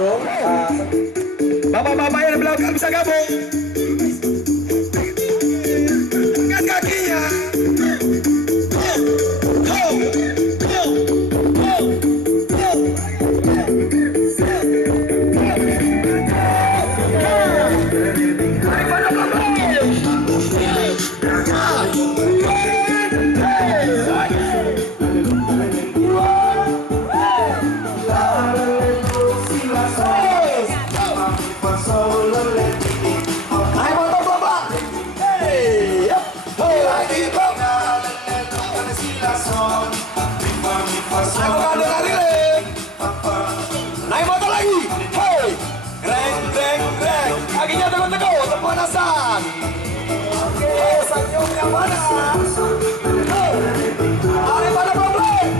gabung. Bapak-bapak yang di belakang bisa gabung. Angkat kakinya. Naik motor lagi, hey, greng, greng, greng, kakinya teguh-teguh, pemanasan. Oke, senyum yang mana? Hari pada problem.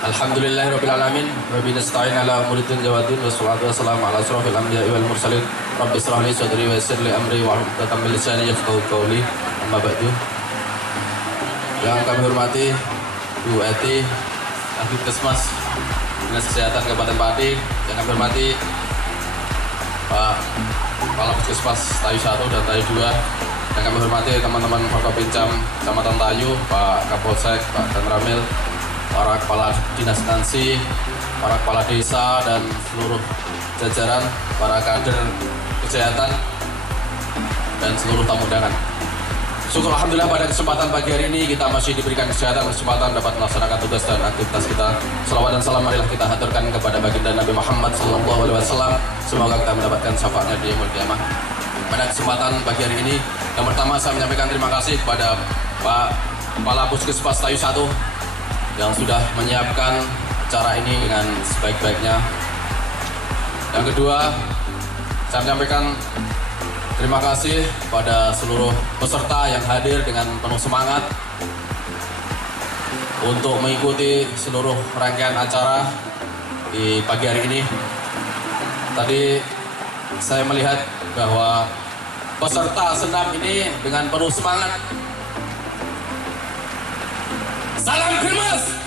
Alhamdulillahirrabbilalamin. Rabbi nasta'in ala umurid dunya wa din. Wassalatu wassalamu ala asrafil anbiya'i wal mursalin. Rabbi israh li sadri wa yassir li amri wa hlul 'uqdatam min lisani yafqahu qawli. Amma ba'du. Yang kami hormati Bu Eti, Kabid Kesmas Dinas Kesehatan Kabupaten Pati. Yang kami hormati Pak Kepala Puskesmas Tayu 1 dan Tayu 2. Yang kami hormati teman-teman Forkopincam Kecamatan Tayu, Pak Kapolsek, Pak Danramil, para kepala dinas instansi, para kepala desa dan seluruh jajaran, para kader kesehatan dan seluruh tamu undangan. Syukur alhamdulillah pada kesempatan pagi hari ini kita masih diberikan kesempatan dapat melaksanakan tugas dan aktivitas kita. Selawat dan salam marilah kita haturkan kepada baginda Nabi Muhammad SAW. Semoga kita mendapatkan syafaatnya di yaumul qiyamah. Pada kesempatan pagi hari ini, yang pertama saya menyampaikan terima kasih kepada Pak Kepala Puskesmas Tayu 1 yang sudah menyiapkan acara ini dengan sebaik-baiknya. Yang kedua, saya menyampaikan terima kasih pada seluruh peserta yang hadir dengan penuh semangat untuk mengikuti seluruh rangkaian acara di pagi hari ini. Tadi saya melihat bahwa peserta senam ini dengan penuh semangat. Salam Germas!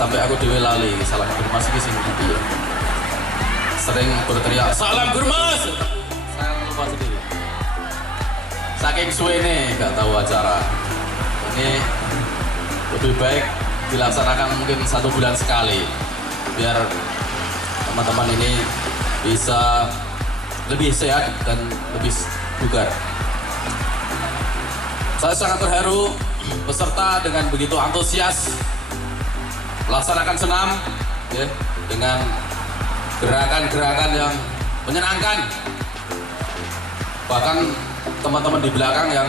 Sampai aku dewe lali, salam Germas ini sing ndi ya. Sering berteriak, salam Germas! Saya lupa sendiri. Saking suwene gak tahu acara. Ini lebih baik dilaksanakan mungkin 1 bulan sekali, biar teman-teman ini bisa lebih sehat dan lebih bugar. Saya sangat terharu peserta dengan begitu antusias melaksanakan senam ya, dengan gerakan-gerakan yang menyenangkan. Bahkan teman-teman di belakang yang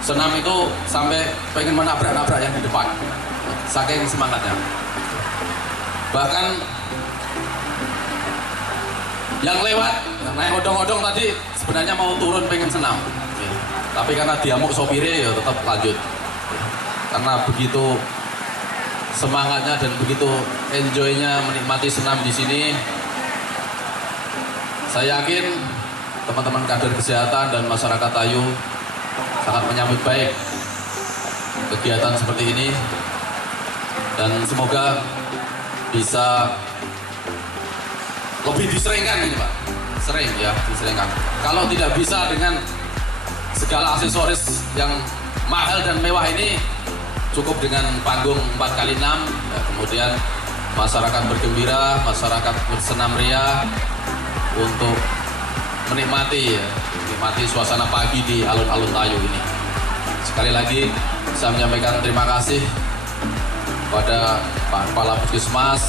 senam itu sampai pengen menabrak-nabrak yang di depan, saking semangatnya. Bahkan yang lewat, yang naik odong-odong tadi sebenarnya mau turun pengen senam, tapi karena diamuk sopirnya ya tetap lanjut. Karena begitu semangatnya dan begitu enjoynya menikmati senam di sini, saya yakin teman-teman kader kesehatan dan masyarakat Tayu sangat menyambut baik kegiatan seperti ini, dan semoga bisa lebih diseringkan ini Pak, sering ya diseringkan. Kalau tidak bisa dengan segala aksesoris yang mahal dan mewah ini, cukup dengan panggung 4x6 ya, kemudian masyarakat bergembira, masyarakat bersenam ria untuk menikmati suasana pagi di alun-alun Tayu ini. Sekali lagi saya menyampaikan terima kasih pada Pak Kepala Puskesmas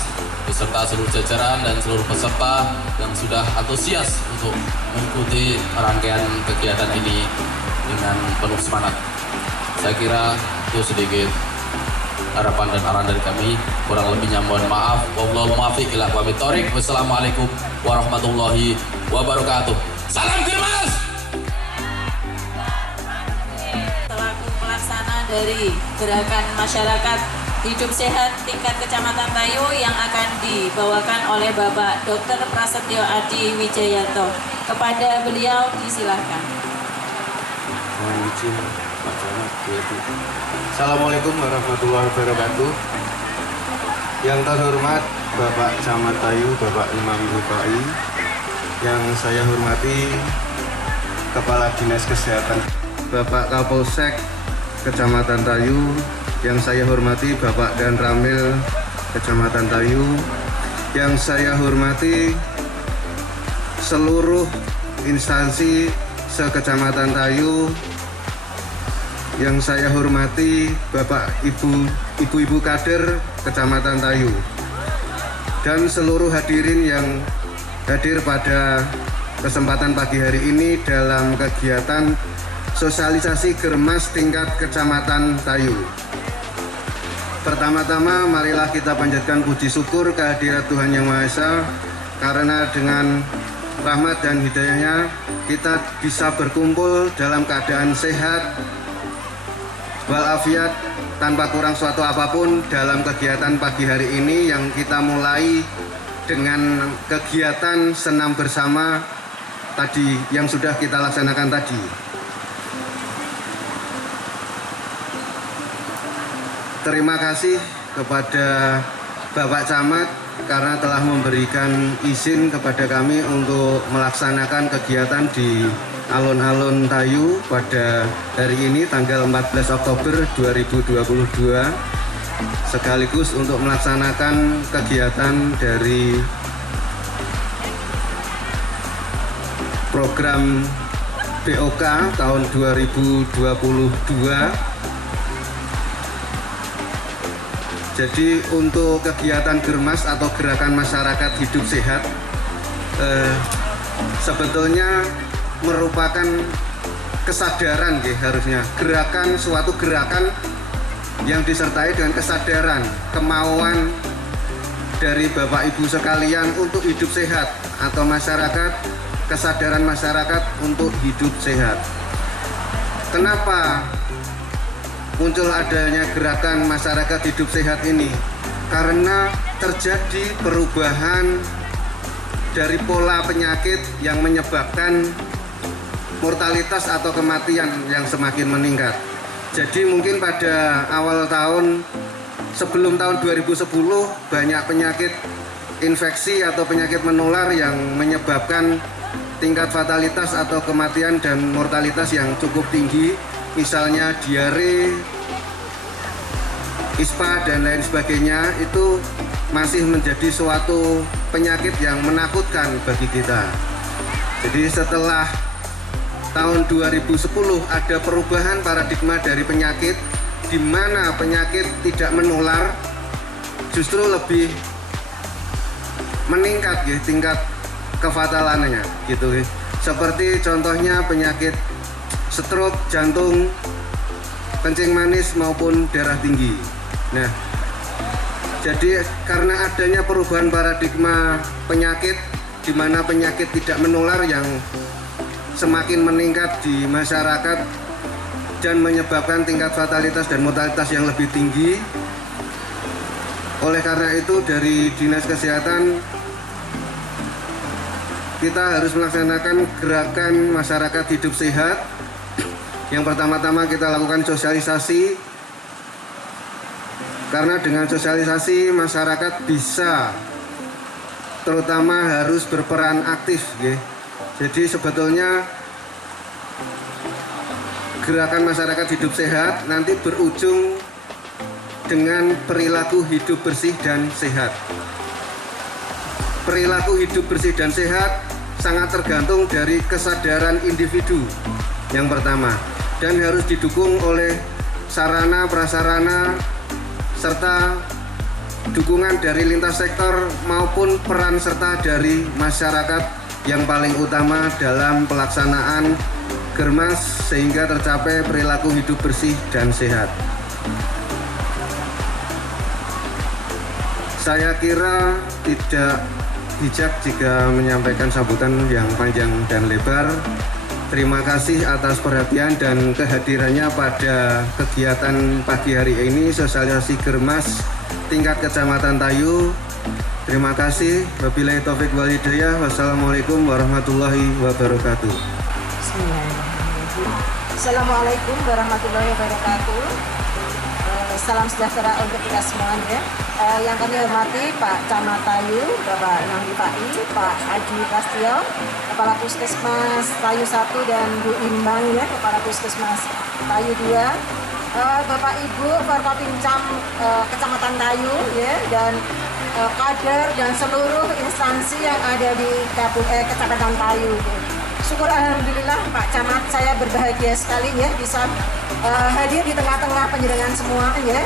beserta seluruh jajaran dan seluruh peserta yang sudah antusias untuk mengikuti rangkaian kegiatan ini dengan penuh semangat. Saya kira itu sedikit harapan dan arahan dari kami. Kurang lebihnya mohon maaf. Wallahu muwaffiq ila aqwamit thoriq. Wassalamualaikum warahmatullahi wabarakatuh. Salam Germas! Selaku pelaksana dari gerakan masyarakat hidup sehat tingkat Kecamatan Tayu yang akan dibawakan oleh Bapak Dr. Prasetyo Adi Wijayanto. Kepada beliau disilahkan. Mohon izin Pak Camat, Assalamualaikum warahmatullahi wabarakatuh. Yang terhormat Bapak Camat Tayu, Bapak Imam UKI, yang saya hormati Kepala Dinas Kesehatan Bapak Kapolsek Kecamatan Tayu, yang saya hormati Bapak Dan Ramil Kecamatan Tayu, yang saya hormati seluruh instansi se-Kecamatan Tayu, yang saya hormati Bapak Ibu-Ibu kader Kecamatan Tayu, dan seluruh hadirin yang hadir pada kesempatan pagi hari ini dalam kegiatan sosialisasi Germas tingkat Kecamatan Tayu. Pertama-tama marilah kita panjatkan puji syukur kehadirat Tuhan Yang Maha Esa, karena dengan rahmat dan hidayahnya kita bisa berkumpul dalam keadaan sehat walafiat tanpa kurang suatu apapun dalam kegiatan pagi hari ini yang kita mulai dengan kegiatan senam bersama tadi yang sudah kita laksanakan tadi. Terima kasih kepada Bapak Camat karena telah memberikan izin kepada kami untuk melaksanakan kegiatan di alun-alun Tayu pada hari ini tanggal 14 Oktober 2022, sekaligus untuk melaksanakan kegiatan dari program BOK tahun 2022. Jadi untuk kegiatan Germas atau Gerakan Masyarakat Hidup Sehat sebetulnya merupakan kesadaran harusnya suatu gerakan yang disertai dengan kesadaran, kemauan dari Bapak Ibu sekalian untuk hidup sehat, atau masyarakat, kesadaran masyarakat untuk hidup sehat. Kenapa muncul adanya gerakan masyarakat hidup sehat ini? Karena terjadi perubahan dari pola penyakit yang menyebabkan mortalitas atau kematian yang semakin meningkat. Jadi mungkin pada awal tahun, sebelum tahun 2010, banyak penyakit infeksi atau penyakit menular yang menyebabkan tingkat fatalitas atau kematian dan mortalitas yang cukup tinggi, misalnya diare, ispa dan lain sebagainya. Itu masih menjadi suatu penyakit yang menakutkan bagi kita. Jadi setelah tahun 2010 ada perubahan paradigma dari penyakit, di mana penyakit tidak menular justru lebih meningkat ya, tingkat kefatalannya gitu ya. Seperti contohnya penyakit stroke, jantung, kencing manis maupun darah tinggi. Nah, jadi karena adanya perubahan paradigma penyakit, di mana penyakit tidak menular yang semakin meningkat di masyarakat dan menyebabkan tingkat fatalitas dan mortalitas yang lebih tinggi. Oleh karena itu dari Dinas Kesehatan kita harus melaksanakan gerakan masyarakat hidup sehat. Yang pertama-tama kita lakukan sosialisasi, karena dengan sosialisasi masyarakat bisa, terutama harus berperan aktif ya. Jadi sebetulnya gerakan masyarakat hidup sehat nanti berujung dengan perilaku hidup bersih dan sehat. Perilaku hidup bersih dan sehat sangat tergantung dari kesadaran individu yang pertama, dan harus didukung oleh sarana prasarana serta dukungan dari lintas sektor maupun peran serta dari masyarakat yang paling utama dalam pelaksanaan Germas sehingga tercapai perilaku hidup bersih dan sehat. Saya kira tidak bijak jika menyampaikan sambutan yang panjang dan lebar. Terima kasih atas perhatian dan kehadirannya pada kegiatan pagi hari ini, sosialisasi Germas tingkat Kecamatan Tayu. Terima kasih. Wabillahi taufik wal hidayah. Wassalamualaikum warahmatullahi wabarakatuh. Assalamualaikum warahmatullahi wabarakatuh. Salam sejahtera untuk kita semuanya. Yang kami hormati Pak Camat Tayu, Bapak Nangdi Pai, Pak Haji Prastio, Kepala Puskesmas Tayu 1 dan Bu Imbang ya, Kepala Puskesmas Tayu 2, Bapak Ibu Forkopincam Kecamatan Tayu ya, dan kader dan seluruh instansi yang ada di Kecamatan Tayu. Syukur alhamdulillah Pak Camat, saya berbahagia sekali ya bisa hadir di tengah-tengah panjenengan semua ya.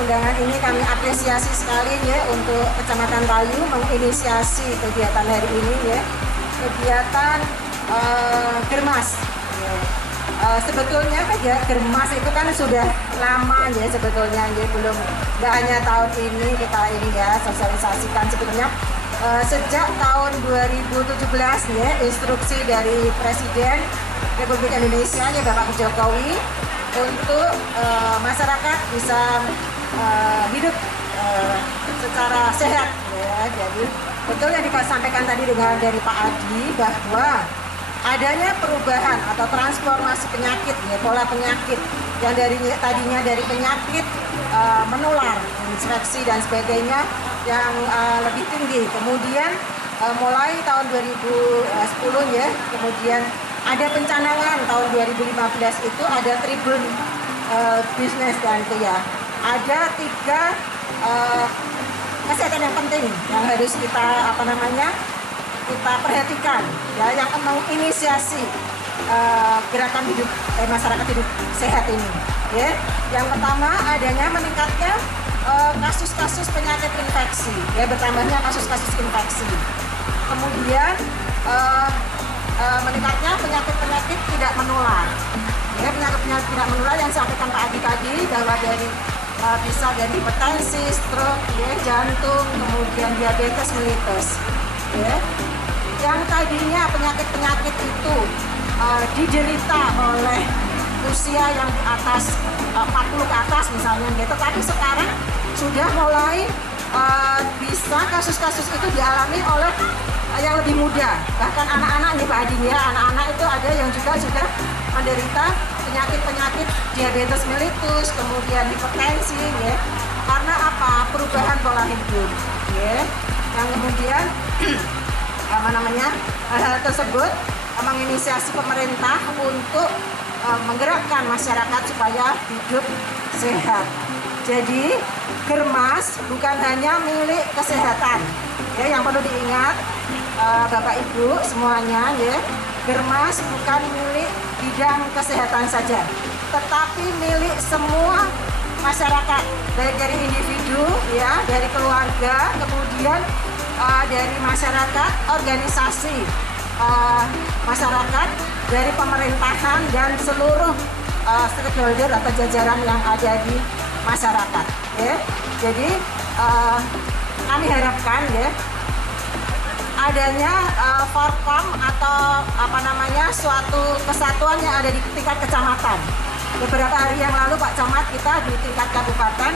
Undangan ini kami apresiasi sekali ya untuk Kecamatan Tayu menginisiasi kegiatan hari ini ya, kegiatan Germas. Ya. Sebetulnya Germas itu kan sudah lama ya sebetulnya ya, belum nggak hanya tahun ini kita ini ya sosialisasikan sebetulnya sejak tahun 2017 ya, instruksi dari Presiden Republik Indonesia ya Bapak Jokowi untuk masyarakat bisa hidup secara sehat ya. Jadi betul yang disampaikan tadi dari Pak Adi bahwa adanya perubahan atau transformasi penyakit ya, pola penyakit yang tadinya dari penyakit menular, infeksi dan sebagainya yang lebih tinggi, kemudian mulai tahun 2010 ya, kemudian ada pencanangan tahun 2015 itu ada tribun bisnis dan itu ya, ada 3 kesehatan yang penting yang harus kita kita perhatikan ya, yang menginisiasi gerakan hidup masyarakat hidup sehat ini ya. Yang pertama adanya meningkatnya kasus-kasus penyakit infeksi ya, bertambahnya kasus-kasus infeksi, kemudian meningkatnya penyakit-penyakit tidak menular ya, penyakit-penyakit tidak tidak menular yang disampaikan Pak Adi tadi bahwa dari bisa dari hipertensi, stroke, ya, jantung, kemudian diabetes mellitus. Ya. Yang tadinya penyakit-penyakit itu diderita oleh usia yang di atas 40 ke atas misalnya, gitu. Tetapi sekarang sudah mulai bisa kasus-kasus itu dialami oleh yang lebih muda, bahkan anak-anak nih Pak Adi ya, anak-anak itu ada yang juga sudah menderita penyakit-penyakit diabetes mellitus, kemudian hipertensi, ya. Karena apa? Perubahan pola hidup, ya. Yang kemudian hal tersebut menginisiasi pemerintah untuk menggerakkan masyarakat supaya hidup sehat. Jadi Germas bukan hanya milik kesehatan, ya, yang perlu diingat Bapak Ibu semuanya, ya. Germas bukan milik bidang kesehatan saja, tetapi milik semua masyarakat, baik dari individu, ya, dari keluarga, kemudian dari masyarakat, organisasi masyarakat, dari pemerintahan dan seluruh stakeholder atau jajaran yang ada di masyarakat, ya. Jadi kami harapkan, ya, adanya Forkom atau suatu kesatuan yang ada di tingkat kecamatan. Beberapa hari yang lalu Pak Camat kita di tingkat kabupaten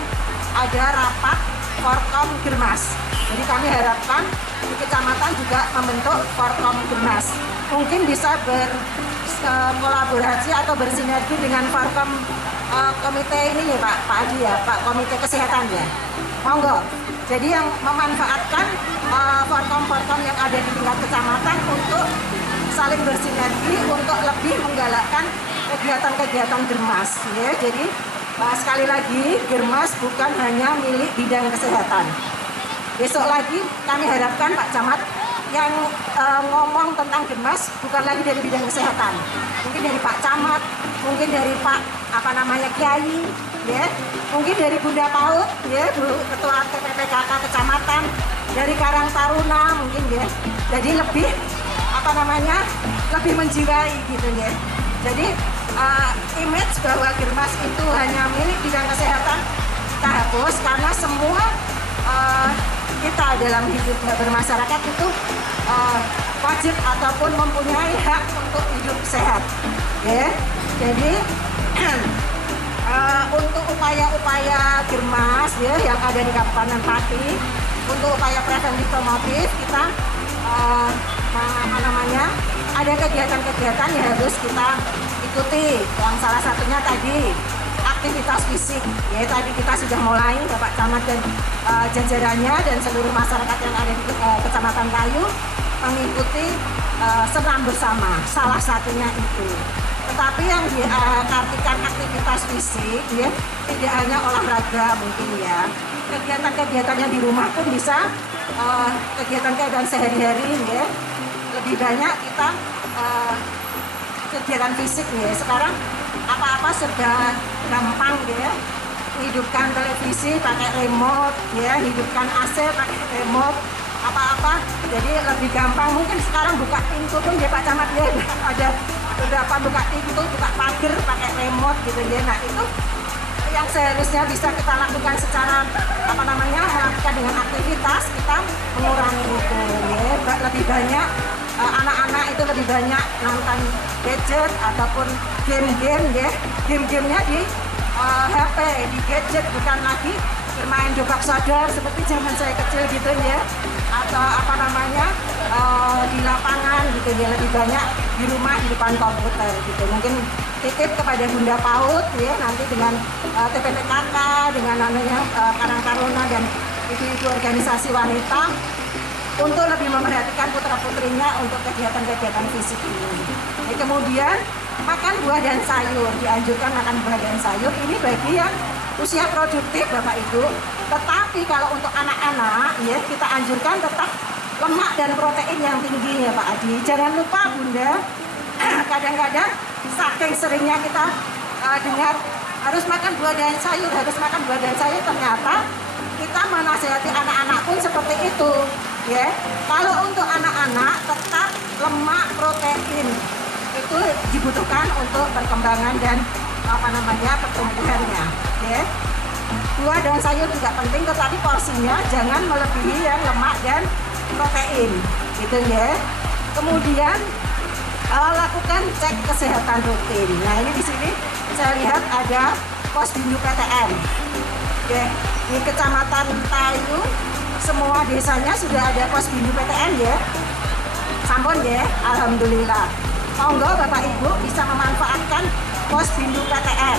ada rapat Forkom Germas. Jadi kami harapkan di kecamatan juga membentuk Forkom Germas. Mungkin bisa berkolaborasi atau bersinergi dengan Forkom komite ini ya Pak Adi ya, Pak Komite Kesehatan ya. Monggo. Jadi yang memanfaatkan Forkom-Forkom yang ada di tingkat kecamatan untuk saling bersinergi untuk lebih menggalakkan kegiatan-kegiatan Germas. Ya. Jadi sekali lagi Germas bukan hanya milik bidang kesehatan. Besok lagi kami harapkan Pak Camat yang ngomong tentang Germas bukan lagi dari bidang kesehatan. Mungkin dari Pak Camat, mungkin dari Pak Kiai, ya. Mungkin dari Bunda Paut, ya, Bu Ketua TPPKK Kecamatan, dari Karang Taruna mungkin, ya. Jadi lebih lebih menjiwai gitu, ya. Jadi image bahwa Germas itu hanya milik bidang kesehatan kita hapus karena semua kita dalam hidup bermasyarakat itu wajib ataupun mempunyai hak untuk hidup sehat, ya. Jadi untuk upaya-upaya Germas, ya, yang ada di Kabupaten Pati, untuk upaya preventif promotif kita ada kegiatan-kegiatan yang harus kita ikuti. Yang salah satunya tadi aktivitas fisik, ya, tadi kita sudah mulai Bapak Camat dan jajarannya dan seluruh masyarakat yang ada di Kecamatan Kayu mengikuti senam bersama, salah satunya itu. Tetapi yang diartikan aktivitas fisik, ya, tidak hanya olahraga mungkin, ya. Kegiatan-kegiatannya di rumah pun bisa kegiatan-kegiatan sehari-hari, ya. Lebih banyak kita kegiatan fisik, ya. Sekarang apa-apa sudah gampang, ya. Hidupkan televisi pakai remote, ya, hidupkan AC pakai remote, apa-apa jadi lebih gampang. Mungkin sekarang buka pintu pun ya Pak Camat, ya, ada beberapa buka pintu, buka pagar pakai remote gitu, ya. Nah itu yang seharusnya bisa kita lakukan secara melakukan dengan aktivitas, kita mengurangi itu, ya. Lebih banyak anak-anak itu lebih banyak nonton gadget ataupun game-game, ya. Game-gamenya di HP, di gadget, bukan lagi bermain jebak sodor seperti zaman saya kecil gitu, ya. Atau di lapangan gitu, ya. Lebih banyak di rumah di depan komputer gitu. Mungkin titip kepada Bunda Paut, ya, nanti dengan TPPKK, dengan Karang Taruna dan ibu-ibu organisasi wanita untuk lebih memperhatikan putra-putrinya untuk kegiatan-kegiatan fisik ini. Kemudian makan buah dan sayur, dianjurkan makan buah dan sayur ini bagi yang usia produktif Bapak Ibu. Tetapi kalau untuk anak-anak, ya, kita anjurkan tetap lemak dan protein yang tinggi, ya Pak Adi. Jangan lupa Bunda, kadang-kadang saking seringnya kita dengar harus makan buah dan sayur, ternyata kita menasihati anak-anak pun seperti itu, ya. Kalau untuk anak-anak tetap lemak protein itu dibutuhkan untuk perkembangan dan pertumbuhannya. Ya. Buah dan sayur juga penting, tetapi porsinya jangan melebihi yang lemak dan protein, gitu ya. Kemudian lakukan cek kesehatan rutin. Nah ini di sini saya lihat ada Posbindu PTN. Oke, di Kecamatan Tayu semua desanya sudah ada Posbindu PTN ya. Sampun ya, alhamdulillah. Monggo Bapak Ibu bisa memanfaatkan Posbindu PTN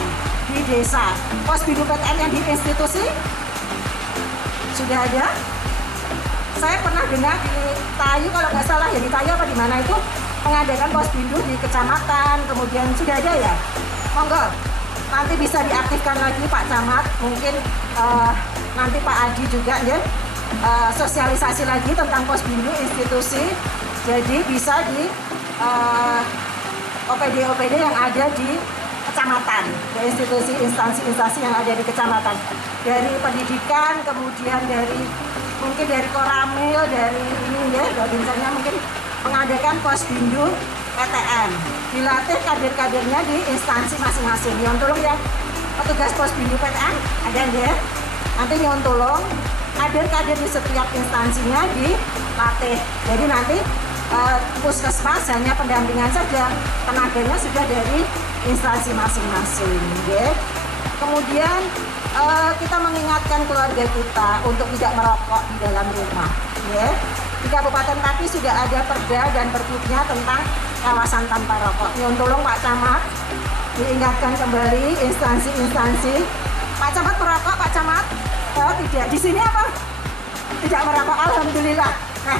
di desa. Posbindu PTN yang di institusi sudah ada. Saya pernah dengar di Tayu, kalau nggak salah ya di Tayu apa di mana itu mengadakan Posbindu di kecamatan, kemudian sudah ada ya. Monggo nanti bisa diaktifkan lagi Pak Camat, mungkin nanti Pak Adi juga ya sosialisasi lagi tentang Posbindu institusi. Jadi bisa di OPD yang ada di kecamatan, di institusi instansi yang ada di kecamatan, dari pendidikan, kemudian dari mungkin dari Koramil, dari ini ya, misalnya mungkin mengadakan Posbindu PTN, dilatih kader-kadernya di instansi masing-masing. Nyontolong yang petugas Posbindu PTN ada ya, nanti nyontolong kader-kader di setiap instansinya dilatih. Jadi nanti puskesmas hanya pendampingan saja, tenaganya sudah dari instansi masing-masing. Ya. Kemudian kita mengingatkan keluarga kita untuk tidak merokok di dalam rumah. Ya. Di Kabupaten Pati sudah ada perda dan perbuknya tentang kawasan tanpa rokok. Tolong Pak Camat diingatkan kembali instansi-instansi. Pak Camat merokok, Pak Camat? Tidak. Di sini apa? Tidak merokok. Alhamdulillah. Nah,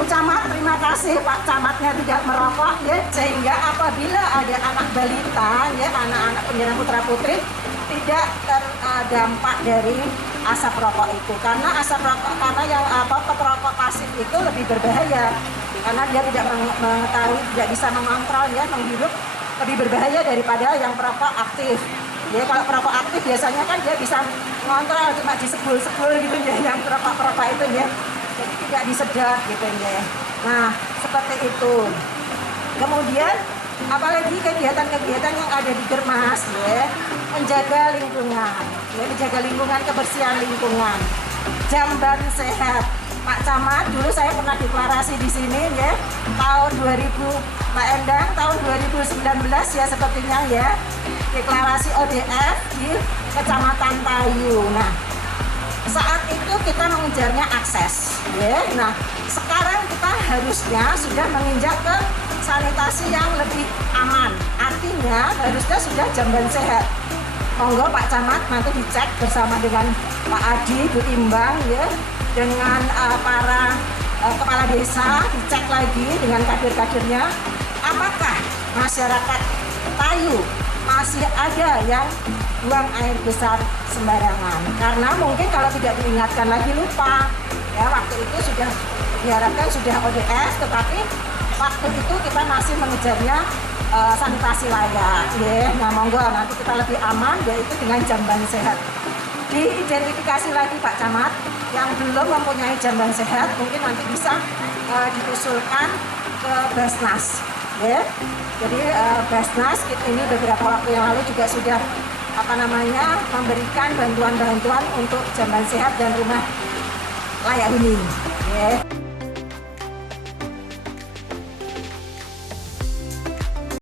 Bu Camat, terima kasih Pak Camatnya tidak merokok ya, sehingga apabila ada anak balita ya, anak-anak penyandang putra putri tidak terdampak dari asap rokok itu, karena asap rokok, karena yang perokok pasif itu lebih berbahaya karena dia tidak mengetahui, tidak bisa mengontrol ya, menghirup, lebih berbahaya daripada yang perokok aktif. Ya, kalau perokok aktif biasanya kan dia bisa mengontrol, cuma disebul-sebul gitu ya, yang perokok itu ya, jadi tidak disedot gitu ya. Nah seperti itu. Kemudian apalagi kegiatan-kegiatan yang ada di Germas ya, menjaga lingkungan ya, menjaga lingkungan, kebersihan lingkungan, jamban sehat. Pak Camat, dulu saya pernah deklarasi di sini ya, tahun 2000, Pak Endang tahun 2019 ya sepertinya ya, deklarasi ODF di Kecamatan Tayu. Nah saat itu kita mengejarnya akses ya. Nah sekarang kita harusnya sudah menginjak ke sanitasi yang lebih aman, artinya harusnya sudah jamban sehat. Monggo Pak Camat nanti dicek bersama dengan Pak Adi, Bu Timbang ya, dengan para kepala desa, dicek lagi dengan kader-kadernya, apakah masyarakat Tayu masih ada yang buang air besar sembarangan. Karena mungkin kalau tidak diingatkan lagi lupa ya, waktu itu sudah diharapkan sudah ODS, tetapi waktu itu kita masih mengejarnya sanitasi layak ya. Nah monggo nanti kita lebih aman yaitu dengan jamban sehat. Diidentifikasi lagi Pak Camat yang belum mempunyai jamban sehat, mungkin nanti bisa diusulkan ke Basnas ya. Jadi Basnas ini beberapa waktu yang lalu juga sudah memberikan bantuan-bantuan untuk jamban sehat dan rumah layak huni ya.